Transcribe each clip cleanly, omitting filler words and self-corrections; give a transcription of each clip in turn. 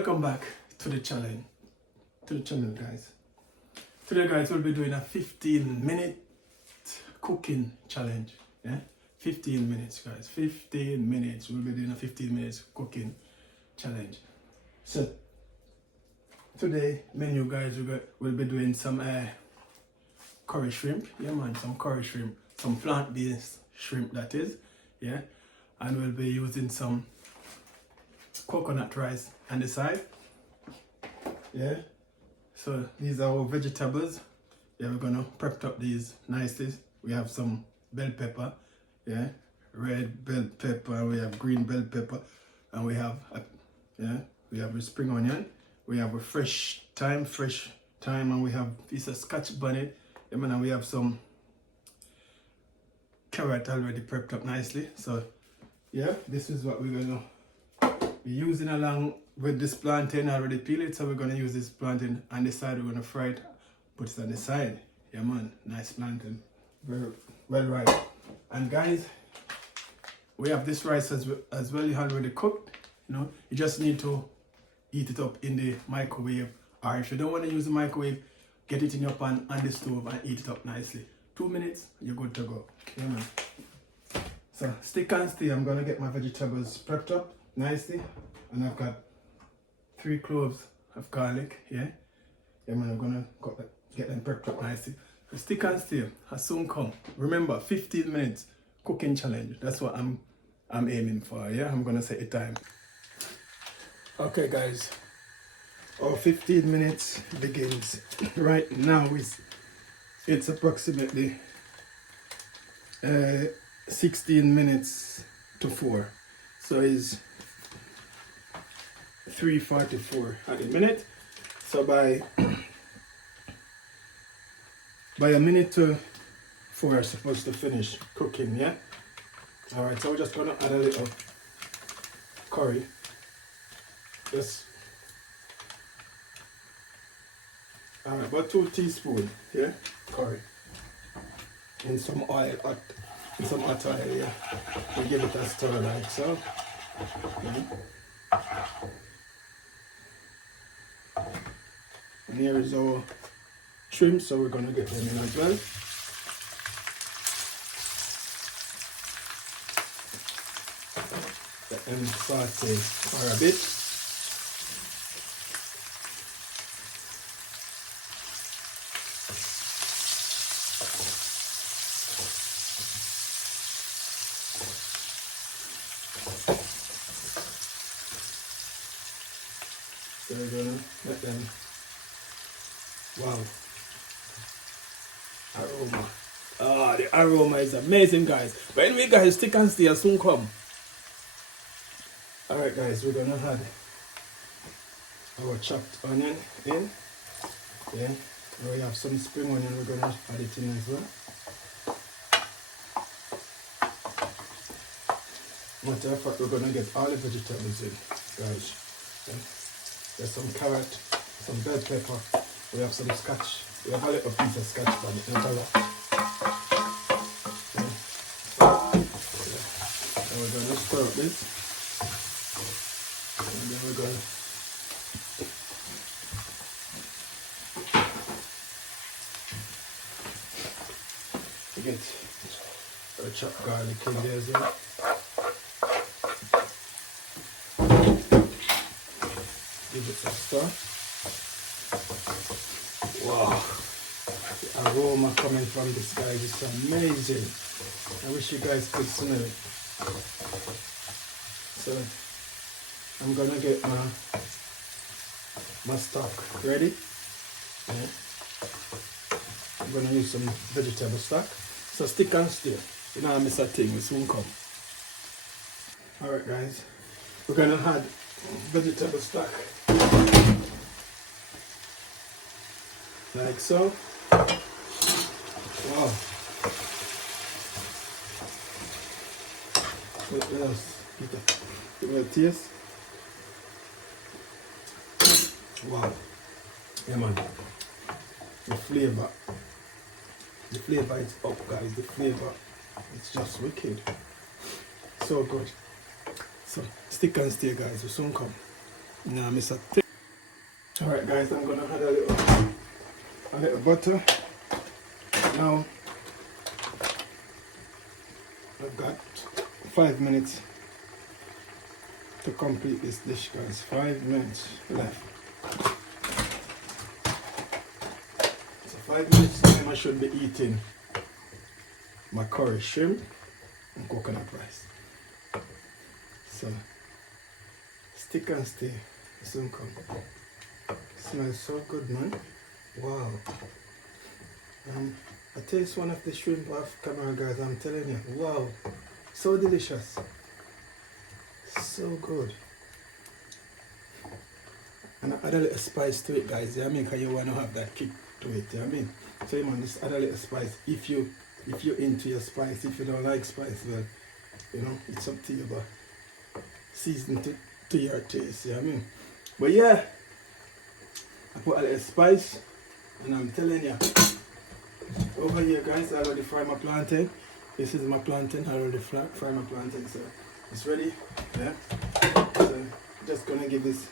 Welcome back to the channel, guys. Today, guys, we'll be doing a 15-minute cooking challenge. Yeah, 15 minutes, guys. 15 minutes. We'll be doing a 15 minutes cooking challenge. So today, menu, guys, we'll be doing some curry shrimp. Yeah, man, some curry shrimp, some plant-based shrimp, that is. Yeah, and we'll be using some coconut rice on the side. Yeah, so these are our vegetables. Yeah, we're gonna prep up these nicely. We have some bell pepper, yeah, red bell pepper, we have green bell pepper, and we have we have a spring onion, we have a fresh thyme, and we have a piece of scotch bonnet. Yeah, man, and we have some carrot already prepped up nicely. So yeah, this is what we're gonna be using along with this plantain. Already peel it, so we're gonna use this plantain on the side. We're gonna fry it, put it on the side. Yeah, man, nice plantain, very well ripe. And guys, we have this rice as well already cooked. You know, you just need to heat it up in the microwave, or if you don't want to use the microwave, get it in your pan on the stove and heat it up nicely. 2 minutes, you're good to go. Yeah, man. So stick and stay. I'm gonna get my vegetables prepped up nicely, and I've got 3 cloves of garlic. Yeah, man, I'm gonna get them prepped up nicely. So stick and stay. I soon come. Remember, 15 minutes cooking challenge. That's what I'm aiming for. Yeah, I'm gonna set a time. Okay, guys, our 15 minutes begins right now. It's approximately 16 minutes to 4. So it's 3:44 at the minute. So by a minute to 4, I'm supposed to finish cooking. Yeah. All right. So we're just gonna add a little curry. Just all right, about 2 teaspoons. Yeah, curry. And some oil, some hot oil. Yeah. We give it a stir like so. And here is our shrimp, so we're gonna get them in as well. Let them saute for a bit. So we're gonna let them. Wow. Aroma. Ah, the aroma is amazing, guys. But anyway, guys, stick and stay, I'll soon come. Alright, guys, we're gonna add our chopped onion in. Yeah. We have some spring onion, we're gonna add it in as well. Matter of fact, we're gonna get all the vegetables in, guys. Yeah. There's some carrot, some bell pepper. We have some scotch. We have a little piece of scotch from it. Yeah. And we're going to stir up this. And then we're going to get our chopped garlic in there as well. Give it a stir. Wow, the aroma coming from this, guys, is amazing. I wish you guys could smell it. So I'm gonna get my stock ready. Yeah. I'm gonna use some vegetable stock. So stick and stay. You know I miss a thing, we soon come. Alright, guys, we're gonna add vegetable stock. Like so. Wow. What else? Give it a taste. Wow. Yeah, man. The flavor is up, guys. The flavor, it's just wicked. So good. So stick and stay, guys. We'll soon come. Now I miss a thing. Alright guys, I'm gonna add a little butter. Now I've got 5 minutes to complete this dish, guys. 5 minutes left. So 5 minutes time I should be eating my curry shrimp and coconut rice. So stick and stay. Soon come. Smells so good, man. Wow. I taste one of the shrimp off camera, guys. I'm telling you, wow, so delicious, so good. And I add a little spice to it, guys. Yeah, I mean, because you want to have that kick to it. Yeah, I mean, so you man, just add a little spice. If you're into your spice, if you don't like spice, well, you know, it's up to you, but season to your taste. Yeah, I mean, but yeah, I put a little spice, and I'm telling you. Over here, guys, I already fried my plantain. This is my plantain. I already fried my plantain, so it's ready. Yeah. So just gonna give this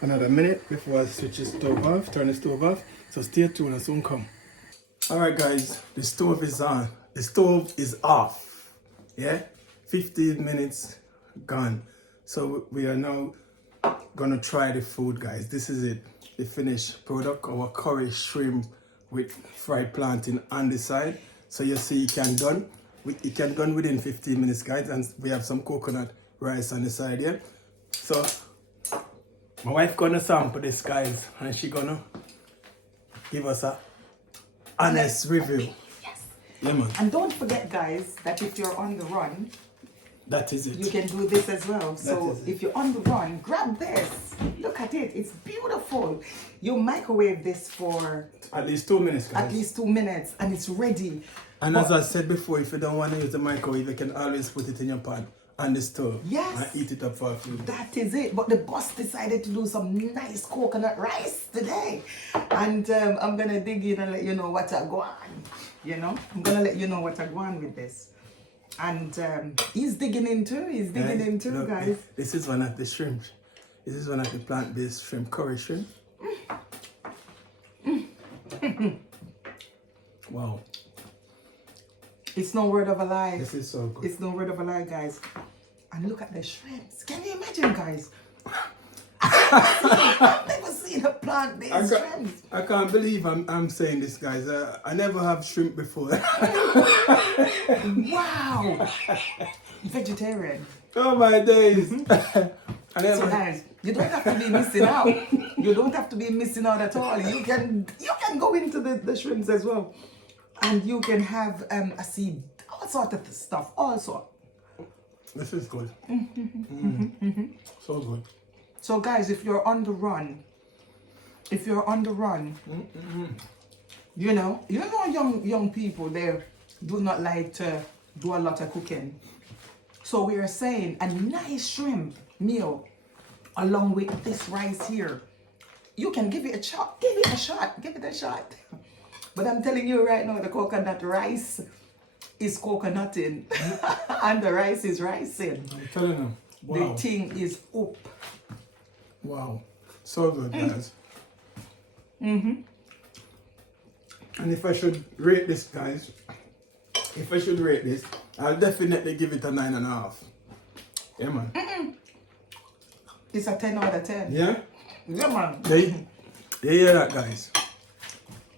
another minute before I switch the stove off, turn the stove off. So stay tuned and soon come. Alright guys, the stove is on. The stove is off. Yeah? 15 minutes gone. So we are now gonna try the food, guys. This is it. The finished product, our curry shrimp with fried plantain on the side. So you see it can done within 15 minutes, guys, and we have some coconut rice on the side here. So my wife gonna sample this, guys, and she gonna give us a honest review. Yes. Yeah, man. And don't forget, guys, that if you're on the run, that is it. you can do this as well. So if you're on the run, grab this. Look at it. It's beautiful. You microwave this for at least 2 minutes, guys. At least 2 minutes, and it's ready. And as I said before, if you don't want to use the microwave, you can always put it in your pan on the stove. Yes. And eat it up for a few minutes. That is it. But the boss decided to do some nice coconut rice today. And I'm going to dig in and let you know what I go on. You know? I'm going to let you know what I go on with this. And he's digging in too. He's digging in too, look, guys. This is one of the shrimp. This is one of the plant-based shrimp, curry shrimp. Wow. It's no word of a lie. This is so good. It's no word of a lie, guys. And look at the shrimps. Can you imagine, guys? I've never seen a plant-based shrimp. I can't believe I'm saying this, guys. I never have shrimp before. Wow. Vegetarian. Oh my days. So guys, you don't have to be missing out. You don't have to be missing out at all. You can go into the shrimps as well. And you can have a seed, all sorts of stuff, also. This is good. So good. So guys, if you're on the run, you know young people, they do not like to do a lot of cooking. So we are saying a nice shrimp meal along with this rice here. You can give it a shot. Give it a shot. But I'm telling you right now, the coconut rice is coconutting and the rice is ricing. I'm telling you. Wow. The thing is up. Wow. So good, guys. And if I should rate this, guys, I'll definitely give it a 9.5. Yeah, man. It's a 10 out of 10. Yeah? Yeah, man. You hear that, guys?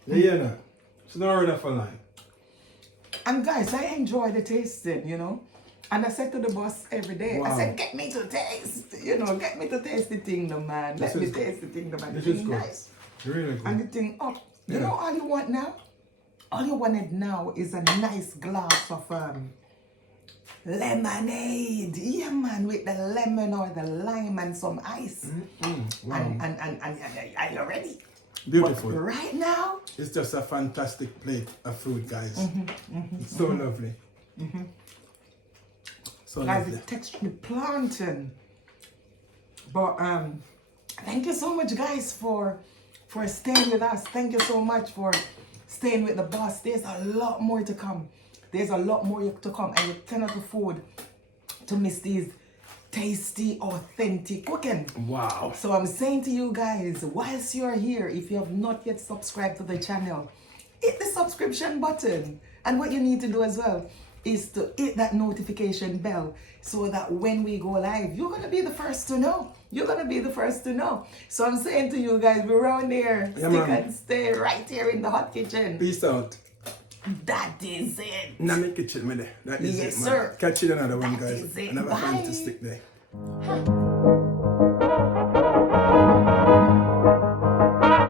You hear that? It's not word of a lie. And guys, I enjoy the tasting, you know. And I said to the boss every day, Wow. I said, get me to taste, get me to taste the thing, no man. Let me taste the thing, no man. This The is thing good. nice. Really good. And the thing up. You Yeah. know all you want now? All you wanted now is a nice glass of lemonade. Yeah, man, with the lemon or the lime and some ice. Wow. And you're ready. Beautiful. But right now, It's just a fantastic plate of food, guys. It's so lovely. So guys, lovely. it's texturally plantain. But thank you so much, guys, for staying with us. Thank you so much for staying with the boss. There's a lot more to come. There's a lot more to come, and you cannot afford to miss these tasty, authentic cooking. Wow. So I'm saying to you guys, whilst you're here, if you have not yet subscribed to the channel, hit the subscription button. And what you need to do as well is to hit that notification bell so that when we go live, you're going to be the first to know. You're going to be the first to know. So I'm saying to you guys, we're around here. Yeah, Stick man. and stay right here in the hot kitchen. Peace out. That is it. Nah, make it chill, me there. That is Yes, it, man. sir. Catch you in another one, That guys. is it. Another time Bye. to stick there.